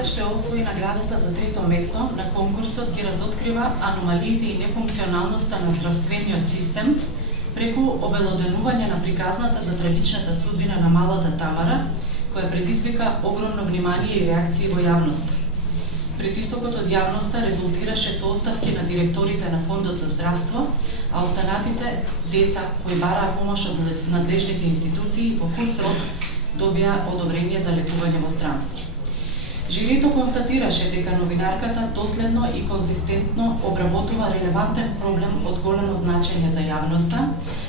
Кампањата што освои наградата за трето место на конкурсот ги разоткрива аномалиите и нефункционалноста на здравствениот систем преку обелоденување на приказната за трагичната судбина на малата Тамара, која предизвика огромно внимание и реакции во јавноста. Притисокот од јавноста резултираше со оставки на директорите на Фондот за здравство, а останатите деца кои бараа помош од надлежните институции во кус рок добија одобрение за лекување во странство. Жирито констатираше дека новинарката доследно и конзистентно обработува релевантен проблем од големо значење за јавноста,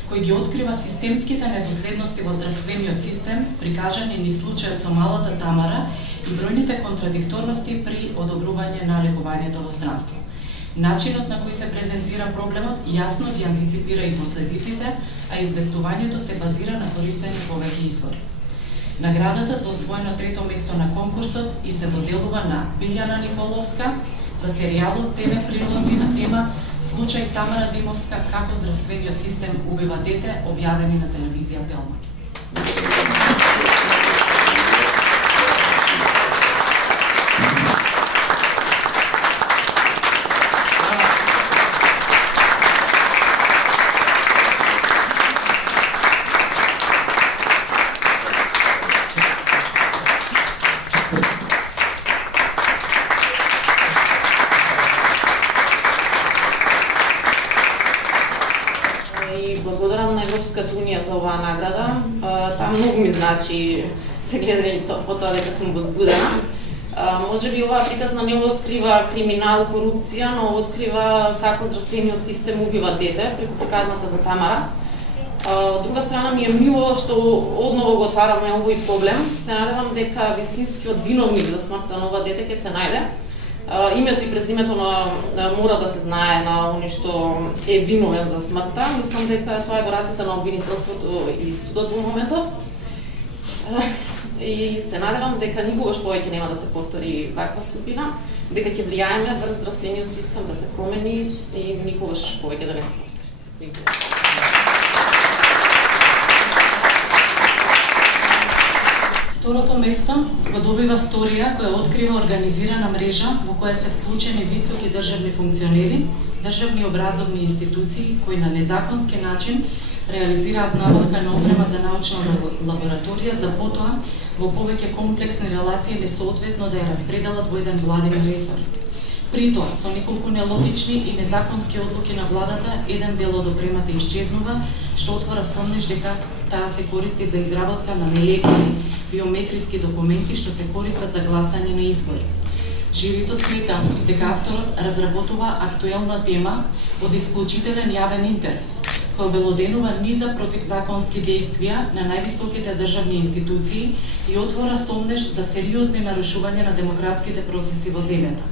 кој ги открива системските недоследности во здравствениот систем, прикажани низ случајот со малата Тамара и бројните контрадикторности при одобрување на лекувањето во странство. Начинот на кој се презентира проблемот јасно ги антиципира и последиците, а известувањето се базира на користени повеќе извори. Наградата за освоено трето место на конкурсот и се доделува на Билјана Николовска за серијалот ТВ прилози на тема Случај Тамара Димовска како здравствениот систем убива дете, објавени на телевизија Телма. За оваа награда. Таа многу ми значи, се гледа и по тоа дека сум возбудена. Може би оваа приказна не открива криминал, корупција, но открива како здравствениот систем убива дете преку приказната за Тамара. Од друга страна ми е мило што одново го отвараме овој проблем. Се надевам дека вистинскиот виновник за смртта на ова дете ќе се најде. Името и презимето мора да се знае на оној што е виновен за смртта. Мислам дека тоа е во рацете на обвинителството и судот во моментов. И се надевам дека никогаш повеќе нема да се повтори ваква судбина, дека ќе влијаеме врз здравствениот систем да се промени и никогаш повеќе да не се повтори. Второто место го добива сторија која открива организирана мрежа во која се вклучени високи државни функционери, државни образовни институции кои на незаконски начин реализираат набавка на опрема за научна лабораторија за потоа во повеќе комплексни релации несоодветно да ја распределат во еден владин ресор. При тоа, со неколку нелогични и незаконски одлуки на владата, еден дел од опремата исчезнува, што отвора сомнеш дека таа се користи за изработка на нелегални биометриски документи што се користат за гласање на избори. Жирито смета дека авторот разработува актуелна тема од исклучителен јавен интерес, кој обелоденува низа противзаконски дејствија на највисоките државни институции и отвора сомнеш за сериозни нарушувања на демократските процеси во земјата.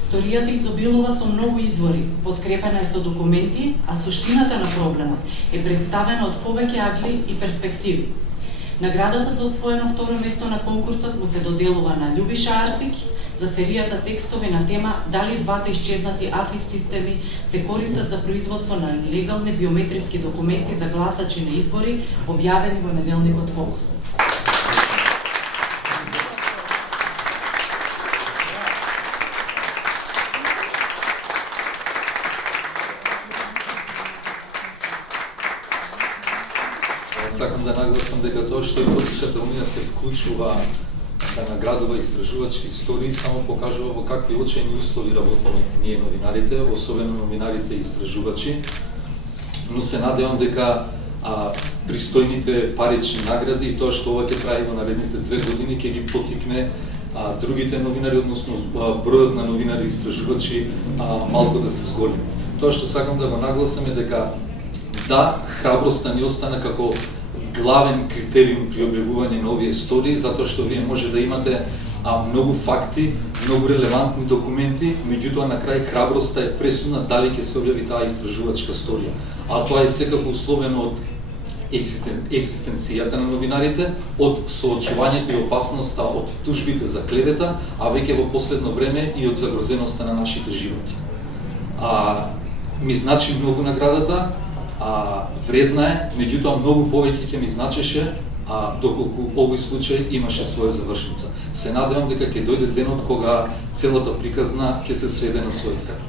Сторијата изобилува со многу извори, подкрепена е со документи, а суштината на проблемот е представена од повеќе агли и перспективи. Наградата за освоено второ место на конкурсот му се доделува на Љубиша Арсик за серијата текстови на тема дали двата исчезнати АФИС системи се користат за производство на легални биометриски документи за гласачи на избори, објавени во неделникот Фокус. Сакам да нагласам дека тоа што Европската унија се вклучува да наградува истражувачки истории само покажува во какви очајни услови работиме ние новинарите, особено новинарите и истражувачи. Но се надевам дека пристојните парични награди и тоа што ова ќе прави во наредните 2 години ќе ги поттикне другите новинари, односно бројот на новинари и истражувачи малку да се зголеми. Тоа што сакам да го нагласам е дека да, храброста ни остана како главен критериум при објавување на овие истории, затоа што вие може да имате многу факти, многу релевантни документи, меѓутоа на крај храброста е пресудна дали ќе се објави таа истражувачка сторија. А тоа е секако условено од екзистенцијата на новинарите, од соочувањето и опасноста од тужбите за клевета, а веќе во последно време и од загрозеноста на нашите животи. Ми значи многу наградата, вредна е, меѓутоа многу повеќе ќе ми значеше а доколку овој случај имаше своја завршница. Се надевам дека ќе дојде денот кога целата приказна ќе се сведе на свој крај.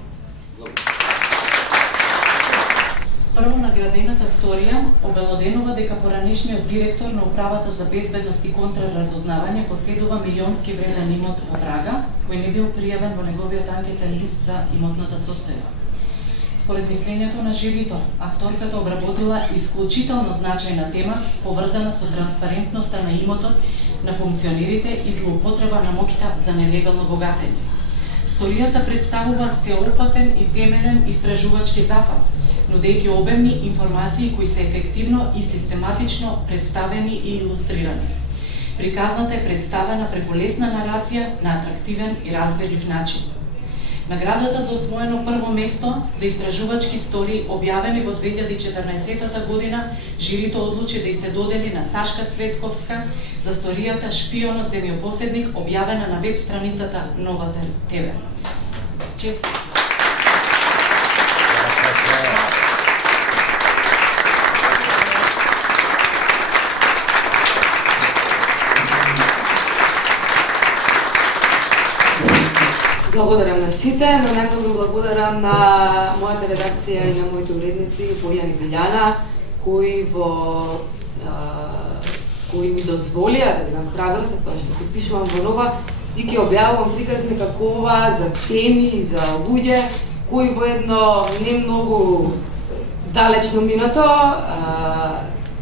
Прво наградената сторија обелоденува дека поранешниот директор на Управата за безбедност и контраразузнавање поседува милионски вреден имот во Прага, кој не бил пријавен во неговиот анкетен лист за имотната состојба. Според мислењето на жирито, авторката обработила исклучително значајна тема, поврзана со транспарентноста на имотот на функционерите и злоупотреба на моќта за нелегално богатење. Сторијата представува сеопфатен и темелен истражувачки запад, нудејќи обемни информации кои се ефективно и систематично представени и илустрирани. Приказната е представена преку лесна нарација на атрактивен и разберлив начин. Наградата за освоено прво место за истражувачки истории, објавени во 2014 година, жирито одлучи да ѝ се додели на Сашка Цветковска за сторијата Шпионот земјопоседник, објавена на веб страницата Нова ТВ. Честит! Благодарам на сите, но најпрво благодарам на мојата редакција и на моите уредници Бојан и Билјана, кои ми дозволија да бидам храбра за тоа што ќе пишувам во Нова и ќе објавувам приказни како ова за теми и за луѓе кои во едно не многу далечно минато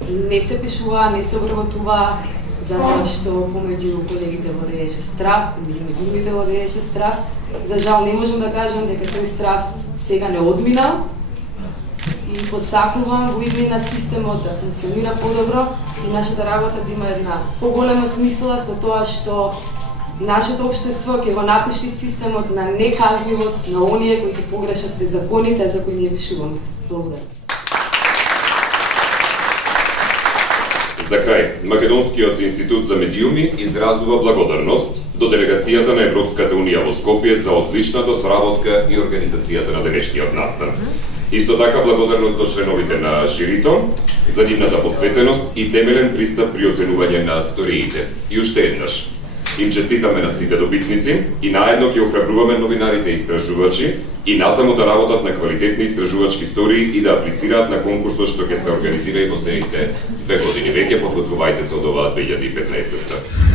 не се пишува, не се обработува, затоа што помеѓу колегите владееше страв, помеѓу медиумите владееше страв. За жал не можам да кажам дека тој страв сега не одмина и посакувам во иднина системот да функционира подобро и нашата работа да има една поголема смисла со тоа што нашето општество ќе го напушти системот на неказливост на оние кои ќе погрешат беззаконите за кои ние пишуваме. Благодарам. За крај, Македонскиот институт за медиуми изразува благодарност до делегацијата на Европската унија во Скопје за одличната соработка и организацијата на денешниот настан. Исто така благодарност до членовите на жирито за нивната посветеност и темелен пристап при оценување на сториите. И уште еднаш, им честитаме на сите добитници и наедно ќе охрабруваме новинарите и истражувачи и натаму да работат на квалитетни истражувачки истории и да аплицираат на конкурсот што ќе се организира и во следните 2 години. Веќе подготвувајте се од оваа 2015-та.